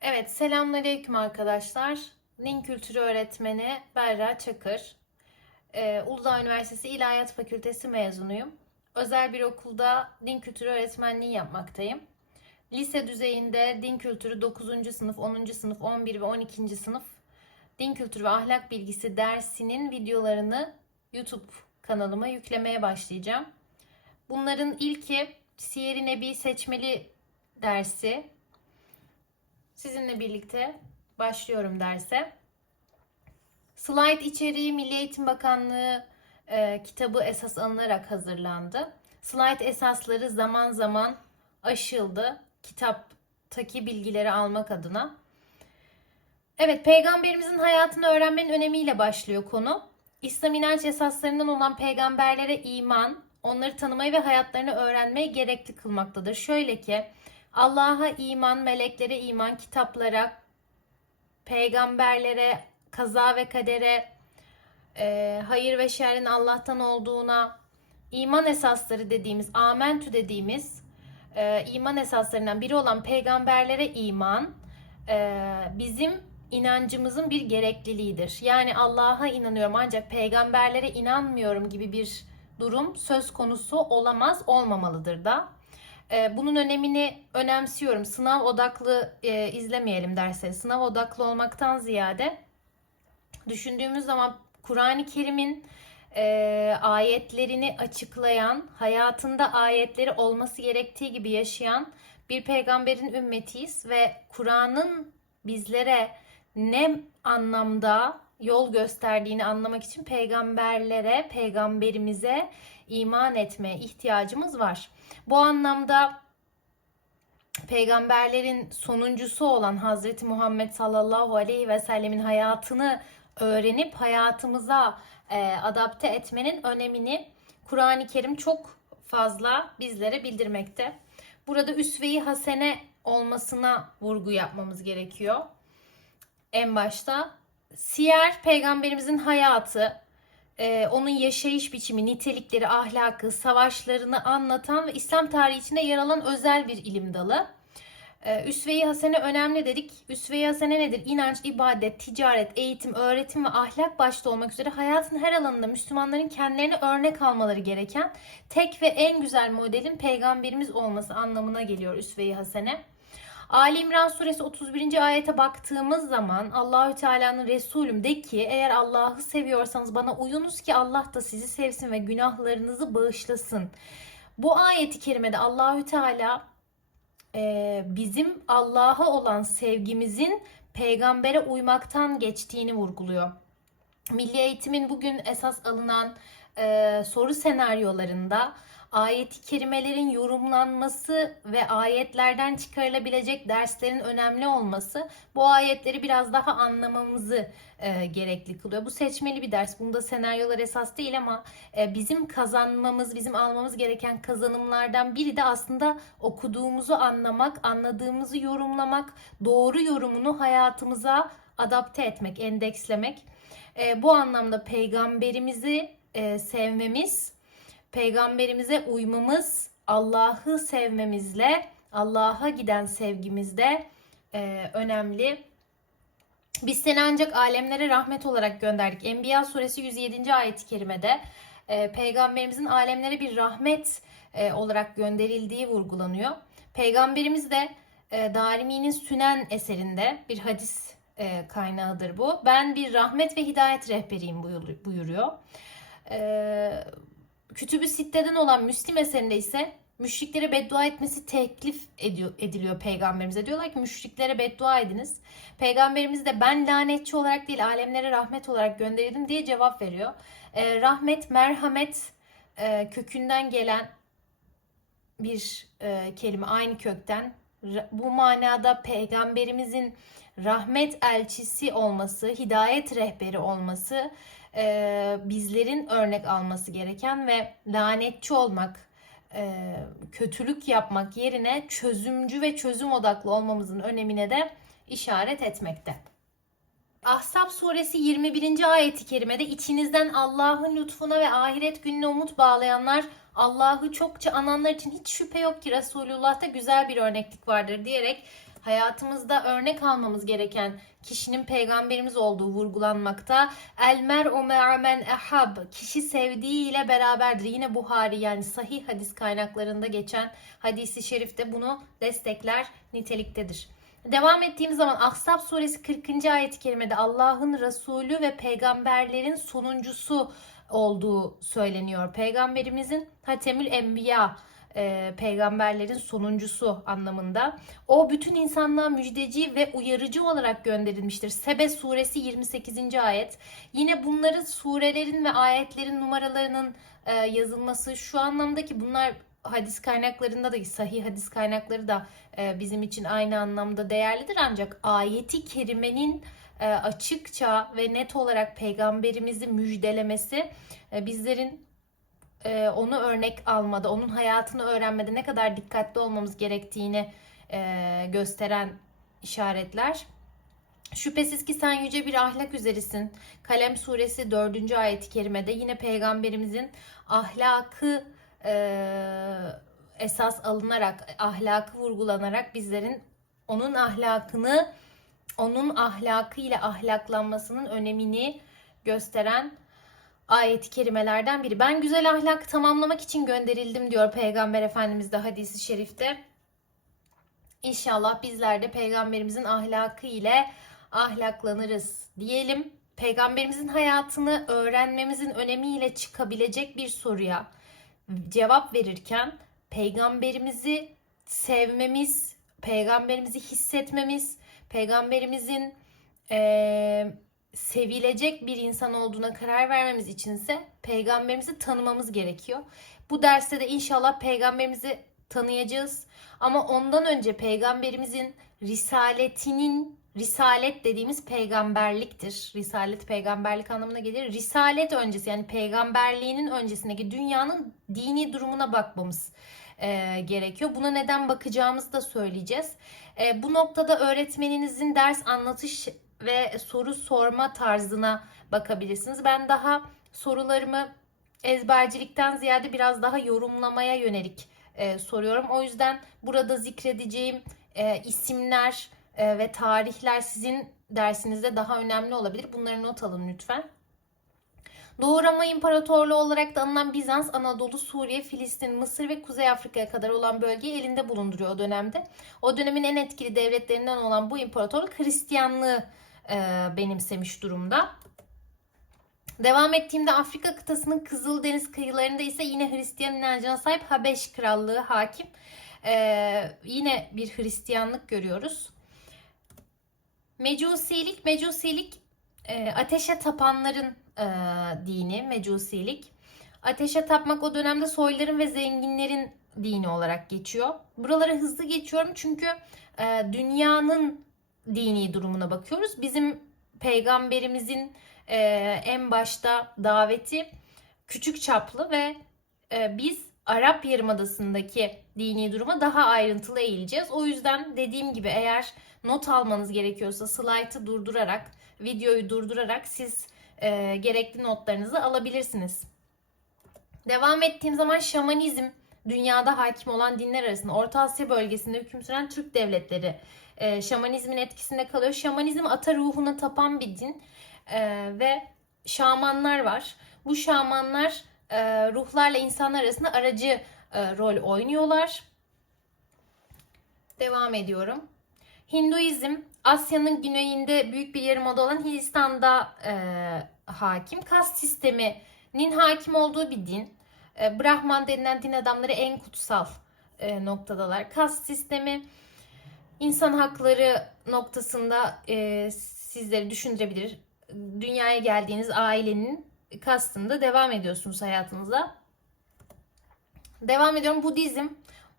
Evet, selamünaleyküm arkadaşlar. Din kültürü öğretmeni Berra Çakır. Ee, Uludağ Üniversitesi İlahiyat Fakültesi mezunuyum. Özel bir okulda din kültürü öğretmenliği yapmaktayım. Lise düzeyinde din kültürü 9. sınıf, 10. sınıf, 11 ve 12. sınıf din kültürü ve ahlak bilgisi dersinin videolarını YouTube kanalıma yüklemeye başlayacağım. Bunların ilki Siyer-i Nebi seçmeli dersi. Sizinle birlikte başlıyorum derse. Slide içeriği Milli Eğitim Bakanlığı e, kitabı esas alınarak hazırlandı. Slide esasları zaman zaman aşıldı. Kitaptaki bilgileri almak adına. Evet, peygamberimizin hayatını öğrenmenin önemiyle başlıyor konu. İslam inanç esaslarından olan peygamberlere iman, onları tanımayı ve hayatlarını öğrenmeyi gerekli kılmaktadır. Şöyle ki, Allah'a iman, meleklere iman, kitaplara, peygamberlere, kaza ve kadere, e, hayır ve şerrin Allah'tan olduğuna, iman esasları dediğimiz, amentü dediğimiz e, iman esaslarından biri olan peygamberlere iman, e, bizim inancımızın bir gerekliliğidir. Yani Allah'a inanıyorum ancak peygamberlere inanmıyorum gibi bir durum söz konusu olamaz, olmamalıdır da. Ee, bunun önemini önemsiyorum. Sınav odaklı e, izlemeyelim dersleri. Sınav odaklı olmaktan ziyade düşündüğümüz zaman Kur'an-ı Kerim'in e, ayetlerini açıklayan, hayatında ayetleri olması gerektiği gibi yaşayan bir peygamberin ümmetiyiz ve Kur'an'ın bizlere ne anlamda yol gösterdiğini anlamak için peygamberlere, peygamberimize iman etmeye ihtiyacımız var. Bu anlamda peygamberlerin sonuncusu olan Hazreti Muhammed sallallahu aleyhi ve sellemin hayatını öğrenip hayatımıza e, adapte etmenin önemini Kur'an-ı Kerim çok fazla bizlere bildirmekte. Burada üsve-i hasene olmasına vurgu yapmamız gerekiyor. En başta siyer peygamberimizin hayatı, e, onun yaşayış biçimi, nitelikleri, ahlakı, savaşlarını anlatan ve İslam tarihi içinde yer alan özel bir ilim dalı. E, Üsve-i Hasene önemli dedik. Üsve-i Hasene nedir? İnanç, ibadet, ticaret, eğitim, öğretim ve ahlak başta olmak üzere hayatın her alanında Müslümanların kendilerine örnek almaları gereken tek ve en güzel modelin peygamberimiz olması anlamına geliyor Üsve-i Hasene. Ali İmran suresi 31. ayete baktığımız zaman Allahü Teala'nın Resulüm de ki eğer Allah'ı seviyorsanız bana uyunuz ki Allah da sizi sevsin ve günahlarınızı bağışlasın. Bu ayeti kerimede Allahü Teala e, bizim Allah'a olan sevgimizin peygambere uymaktan geçtiğini vurguluyor. Milli eğitimin bugün esas alınan e, soru senaryolarında ayet-i kerimelerin yorumlanması ve ayetlerden çıkarılabilecek derslerin önemli olması bu ayetleri biraz daha anlamamızı e, gerekli kılıyor. Bu seçmeli bir ders. Bunda senaryolar esas değil ama e, bizim kazanmamız, bizim almamız gereken kazanımlardan biri de aslında okuduğumuzu anlamak, anladığımızı yorumlamak, doğru yorumunu hayatımıza adapte etmek, endekslemek. E, bu anlamda peygamberimizi e, sevmemiz, peygamberimize uymamız, Allah'ı sevmemizle, Allah'a giden sevgimizde e, önemli. Biz seni ancak alemlere rahmet olarak gönderdik. Enbiya suresi 107. ayet-i kerimede e, peygamberimizin alemlere bir rahmet e, olarak gönderildiği vurgulanıyor. Peygamberimiz de e, Darimi'nin Sünen eserinde bir hadis e, kaynağıdır bu. Ben bir rahmet ve hidayet rehberiyim buyur- buyuruyor. E, Kütübü Sitte'den olan Müslim eserinde ise müşriklere beddua etmesi teklif ediyor, ediliyor peygamberimize. Diyorlar ki müşriklere beddua ediniz. Peygamberimiz de ben lanetçi olarak değil alemlere rahmet olarak gönderildim diye cevap veriyor. E, rahmet, merhamet e, kökünden gelen bir e, kelime aynı kökten. Bu manada peygamberimizin rahmet elçisi olması, hidayet rehberi olması e, bizlerin örnek alması gereken ve lanetçi olmak, e, kötülük yapmak yerine çözümcü ve çözüm odaklı olmamızın önemine de işaret etmekte. Ahzab suresi 21. ayeti kerimede içinizden Allah'ın lütfuna ve ahiret gününe umut bağlayanlar Allah'ı çokça ananlar için hiç şüphe yok ki Resulullah'ta güzel bir örneklik vardır diyerek hayatımızda örnek almamız gereken kişinin peygamberimiz olduğu vurgulanmakta. El mer'u me'amen ehab. Kişi sevdiğiyle beraberdir. Yine Buhari yani sahih hadis kaynaklarında geçen hadisi şerifte bunu destekler niteliktedir. Devam ettiğimiz zaman Ahzab suresi 40. ayet-i kerimede Allah'ın Resulü ve peygamberlerin sonuncusu olduğu söyleniyor. Peygamberimizin Hatemül Enbiya e, peygamberlerin sonuncusu anlamında. O bütün insanlığa müjdeci ve uyarıcı olarak gönderilmiştir. Sebe suresi 28. ayet. Yine bunların surelerin ve ayetlerin numaralarının e, yazılması şu anlamda ki bunlar hadis kaynaklarında da sahih hadis kaynakları da e, bizim için aynı anlamda değerlidir ancak ayeti kerimenin e, açıkça ve net olarak peygamberimizi müjdelemesi e, bizlerin e, onu örnek almada, onun hayatını öğrenmede ne kadar dikkatli olmamız gerektiğini e, gösteren işaretler. Şüphesiz ki sen yüce bir ahlak üzerisin. Kalem suresi 4. ayet-i kerimede yine peygamberimizin ahlakı e, esas alınarak, ahlakı vurgulanarak bizlerin onun ahlakını, onun ahlakı ile ahlaklanmasının önemini gösteren ayet-i kerimelerden biri. Ben güzel ahlak tamamlamak için gönderildim diyor Peygamber Efendimiz de hadisi şerifte. İnşallah bizler de peygamberimizin ahlakı ile ahlaklanırız diyelim. Peygamberimizin hayatını öğrenmemizin önemiyle çıkabilecek bir soruya cevap verirken peygamberimizi sevmemiz, peygamberimizi hissetmemiz, peygamberimizin eee sevilecek bir insan olduğuna karar vermemiz içinse peygamberimizi tanımamız gerekiyor. Bu derste de inşallah peygamberimizi tanıyacağız. Ama ondan önce peygamberimizin risaletinin risalet dediğimiz peygamberliktir. Risalet peygamberlik anlamına gelir. Risalet öncesi yani peygamberliğinin öncesindeki dünyanın dini durumuna bakmamız e, gerekiyor. Buna neden bakacağımızı da söyleyeceğiz. E, bu noktada öğretmeninizin ders anlatış ve soru sorma tarzına bakabilirsiniz. Ben daha sorularımı ezbercilikten ziyade biraz daha yorumlamaya yönelik e, soruyorum. O yüzden burada zikredeceğim e, isimler e, ve tarihler sizin dersinizde daha önemli olabilir. Bunları not alın lütfen. Doğu Roma İmparatorluğu olarak da anılan Bizans, Anadolu, Suriye, Filistin, Mısır ve Kuzey Afrika'ya kadar olan bölgeyi elinde bulunduruyor o dönemde. O dönemin en etkili devletlerinden olan bu imparatorluk Hristiyanlığı e, benimsemiş durumda. Devam ettiğimde Afrika kıtasının Kızıldeniz kıyılarında ise yine Hristiyan inancına sahip Habeş Krallığı hakim. Ee, yine bir Hristiyanlık görüyoruz. Mecusilik, Mecusilik e, ateşe tapanların e, dini, Mecusilik. Ateşe tapmak o dönemde soyların ve zenginlerin dini olarak geçiyor. Buralara hızlı geçiyorum çünkü e, dünyanın dini durumuna bakıyoruz. Bizim peygamberimizin e, en başta daveti küçük çaplı ve e, biz Arap Yarımadası'ndaki dini duruma daha ayrıntılı eğileceğiz. O yüzden dediğim gibi eğer not almanız gerekiyorsa slaytı durdurarak, videoyu durdurarak siz e, gerekli notlarınızı alabilirsiniz. Devam ettiğim zaman şamanizm dünyada hakim olan dinler arasında Orta Asya bölgesinde hüküm süren Türk devletleri e, şamanizmin etkisinde kalıyor. Şamanizm ata ruhuna tapan bir din e, ve şamanlar var. Bu şamanlar e, ruhlarla insanlar arasında aracı e, rol oynuyorlar. Devam ediyorum. Hinduizm Asya'nın güneyinde büyük bir yarımada olan Hindistan'da e, hakim. Kast sisteminin hakim olduğu bir din. E, Brahman denilen din adamları en kutsal e, noktadalar. Kast sistemi insan hakları noktasında e, sizleri düşündürebilir. Dünyaya geldiğiniz ailenin kastında devam ediyorsunuz hayatınıza. Devam ediyorum. Budizm.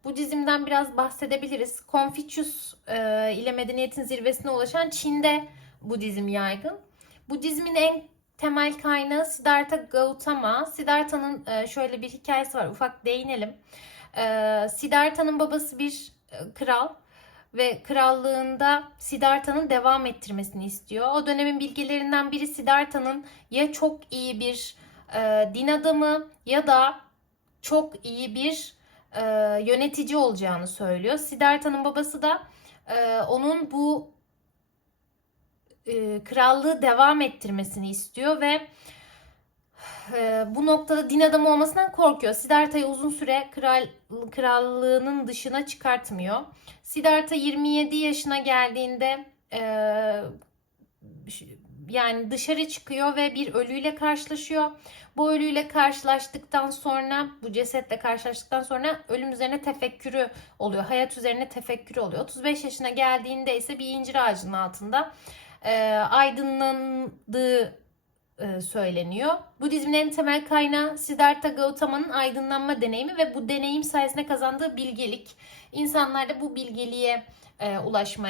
Budizm'den biraz bahsedebiliriz. Confucius e, ile medeniyetin zirvesine ulaşan Çin'de Budizm yaygın. Budizmin en temel kaynağı Siddhartha Gautama. Siddhartha'nın e, şöyle bir hikayesi var. Ufak değinelim. E, Siddhartha'nın babası bir e, kral ve krallığında Siddhartha'nın devam ettirmesini istiyor. O dönemin bilgilerinden biri Siddhartha'nın ya çok iyi bir e, din adamı ya da çok iyi bir e, yönetici olacağını söylüyor. Siddhartha'nın babası da e, onun bu e, krallığı devam ettirmesini istiyor ve e, bu noktada din adamı olmasından korkuyor. Siddhartha'yı uzun süre kral krallığının dışına çıkartmıyor. Siddhartha 27 yaşına geldiğinde e, yani dışarı çıkıyor ve bir ölüyle karşılaşıyor. Bu ölüyle karşılaştıktan sonra, bu cesetle karşılaştıktan sonra ölüm üzerine tefekkürü oluyor. Hayat üzerine tefekkürü oluyor. 35 yaşına geldiğinde ise bir incir ağacının altında e, aydınlandığı e, söyleniyor. Budizmin en temel kaynağı Siddhartha Gautama'nın aydınlanma deneyimi ve bu deneyim sayesinde kazandığı bilgelik. İnsanlar da bu bilgeliğe e, ulaşmaya